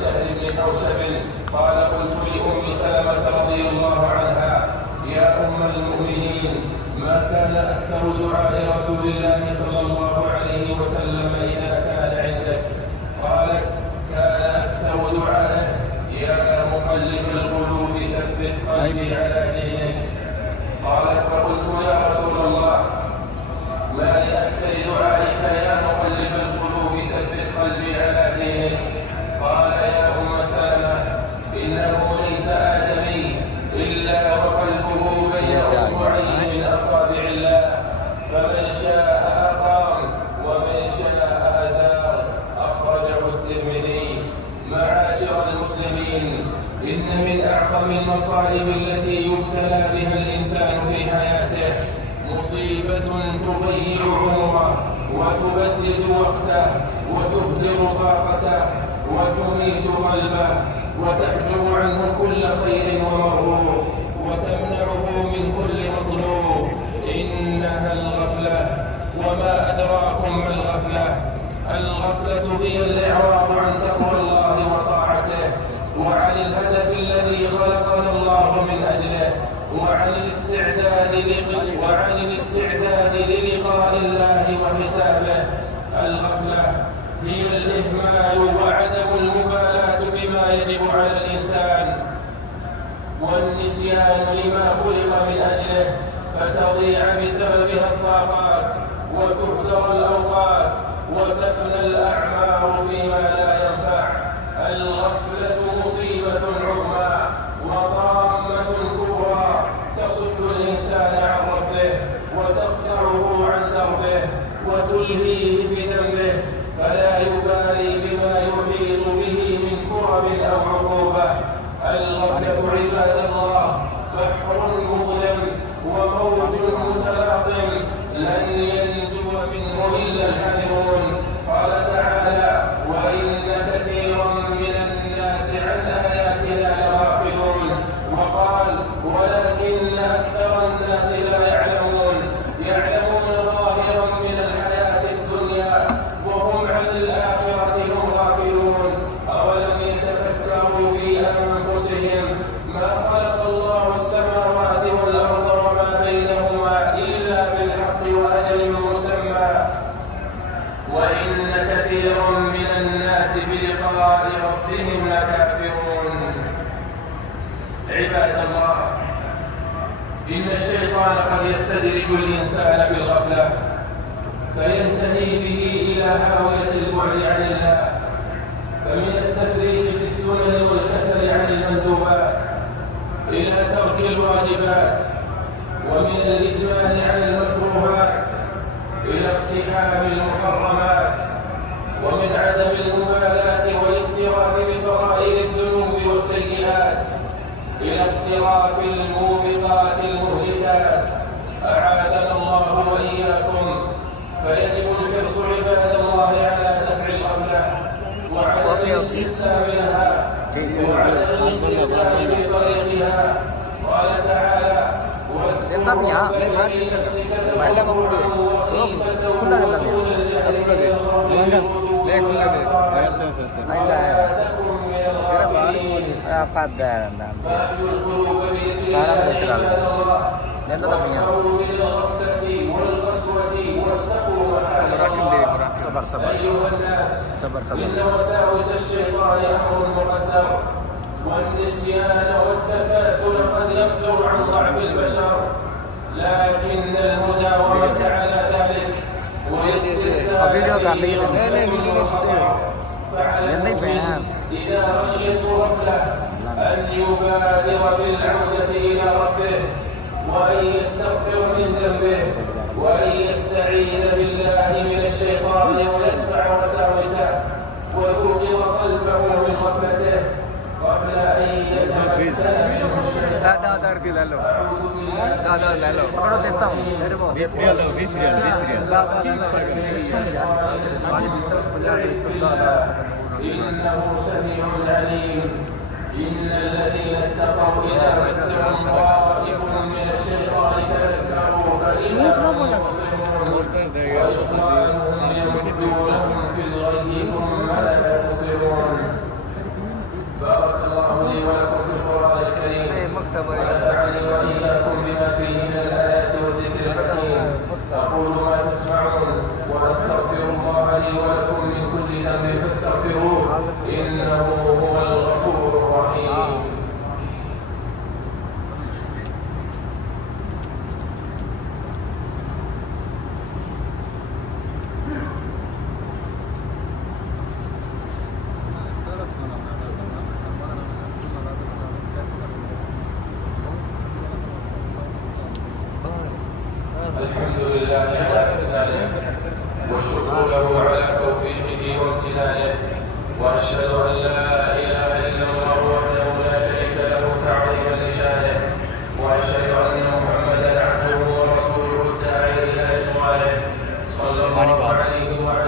شهر بن حوشب قال قلت لأم سلمة رضي الله عنها يا أم المؤمنين ما كان أكثر دعاء رسول الله صلى الله عليه وسلم إذا كان عندك؟ قالت كان أكثر دعائه يا مقلب القلوب ثبت قلبي على دينك. قالت فقلت يا رسول الله ما لأكثر دعائك يا مقلب القلوب ثبت قلبي على دينك؟ قال يا أم سلمة إنه ليس آدمي إلا وقلبه بين أصبعين من أصابع الله فمن شاء أقام ومن شاء أزاغ. أخرجه الترمذي. معاشر المسلمين إن من أعظم المصائب التي يبتلى بها الإنسان في حياته مصيبة تضيع عمره وتبدد وقته وتهدر طاقته وتميت قلبه وتحجب عنه كل خير ومرغوب وتمنعه من كل مطلوب. إنها الغفلة. وما أدراكم ما الغفلة؟ الغفلة هي الإعراض عن تقوى الله وطاعته وعن الهدف الذي خلقنا الله من أجله وعن الاستعداد للقاء الله وحسابه. الغفلة هي الإهمال وعدم المبالاة بما يجب على الإنسان والنسيان لما خلق من أجله فتضيع بسببها الطاقات وتهدر الأوقات وتفنى الأعمار فيما لا ينفع. الغفلة مصيبة عظمى وطامة كبرى تصد الإنسان عن ربه وتقطعه عن دربه وتلهيه بذنبه فلا يبالي بما يحيط به من كرب أو عقوبة. الغفلة عباد الله بحر مظلم وموج متلاطم لن ينجو منه إلا الحذرون. قال تعالى وإن كثيرا من الناس عن آياتنا لغافلون. وقال ولكن أكثر الناس لا يعلمون ظاهرا من الحياة الدنيا وهم عن الآخرة هم غافلون. أولم يتفكروا في أنفسهم ما خلق الله السماوات والأرض وما بينهما إلا بالحق وأجل مسمى وإن كثيرا من الناس بلقاء ربهم لكافرون. عباد الله إن الشيطان قد يستدرج الإنسان بالغفلة فينتهي به إلى هاوية البعد عن الله فمن التفريط في السنن والكسل عن المندوبات إلى ترك الواجبات ومن الإدمان على المكروهات إلى اقتحام المحرمات ومن عدم المبالاة والاكتراث بصغائر الذنوب والسيئات إلى اقتراف الموبقات المهلكات. أعاذنا الله وإياكم. فيجب الحرص عباد الله على دفع الغفلة وعدم الاستسلام لها وعدم الاستسلام في طريقها. قال تعالى واذكر ربك في نفسك تضرعا وخيفة ودون الجهل من القول بالغدو والآصال ولا تكن من الغافلين. فأحيوا القلوب بذكر الله واحذروا من الغفلة والقسوة واتقوا محارم الله. أيها الناس إن وساوس الشيطان أمر مقدر والنسيان والتكاسل قد يصدر عن ضعف البشر لكن المداومة على ذلك والاستسلام خطأ. فعلى المؤمن إذا غشيته غفلة أن يبادر بالعودة إلى ربه وأن يستغفر من ذنبه وأن يستعيذ بالله من الشيطان ويدفع وساوسه ويوقظ قلبه من غفلته قبل أن يتمكن منه الشيطان. أعوذ بالله إنه سميع عليم. إن الذين اتقوا إذا مسهم طائف من الشيطان تذكروا فإذا هم مبصرون وإخوانهم يمدونهم في الغي ثم لا يبصرون. له على توفيقه وامتنانه، وأشهد أن لا إله إلا الله وحده لا شريك له تعظيما لشانه، وأشهد أن محمدا عبده ورسوله الداعي إلى رضوانه، صلى الله عليه وعلى